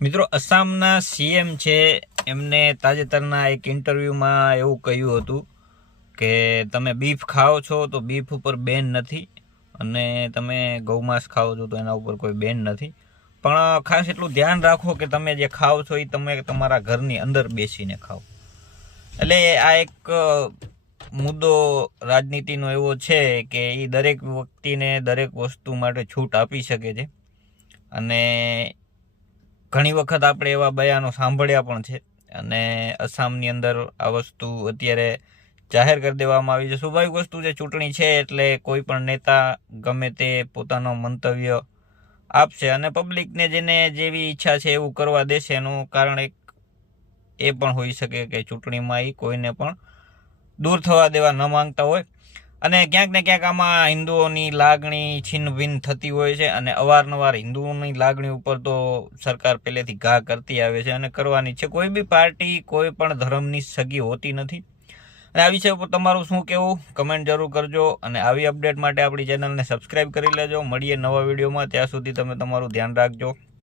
મિત્રો, અસમના સીએમ છે, એમને તાજેતરના એક ઇન્ટરવ્યુમાં એવું કહ્યું હતું કે તમે બીફ ખાઓ છો તો બીફ ઉપર બેન નથી, અને તમે ગૌમાંસ ખાઓ છો તો એના ઉપર કોઈ બેન નથી. પણ ખાસ એટલું ધ્યાન રાખો કે તમે જે ખાઓ છો એ તમે તમારા ઘરની અંદર બેસીને ખાઓ. એટલે આ એક મુદ્દો રાજનીતિનો એવો છે કે એ દરેક વ્યક્તિને દરેક વસ્તુ માટે છૂટ આપી શકે છે. અને ઘણી વખત આપણે એવા બયાનો સાંભળ્યા પણ છે, અને આસામની અંદર આ વસ્તુ અત્યારે જાહેર કરી દેવામાં આવી છે. સ્વાભાવિક વસ્તુ છે, ચૂંટણી છે એટલે કોઈ પણ નેતા ગમે તે પોતાનો મંતવ્ય આપશે, અને પબ્લિકને જેને જેવી ઈચ્છા છે એવું કરવા દેશે. એનું કારણ એક એ પણ હોઈ શકે કે ચૂંટણીમાં એ કોઈને પણ દૂર થવા દેવા ન માંગતા હોય, અને ક્યાંક ને ક્યાંક આમાં હિન્દુઓની લાગણી છિન્ન ભિન્ન થતી હોય છે. અને અવારનવાર હિન્દુઓની લાગણી ઉપર તો સરકાર પહેલેથી ઘા કરતી આવે છે અને કરવાની છે. કોઈ બી પાર્ટી કોઈ પણ ધર્મની સગી હોતી નથી. અને આ વિષય ઉપર તમારું શું કહેવું, કમેન્ટ જરૂર કરજો. અને આવી અપડેટ માટે આપણી ચેનલને સબસ્ક્રાઈબ કરી લેજો. મળીએ નવા વિડીયોમાં, ત્યાં સુધી તમે તમારું ધ્યાન રાખજો.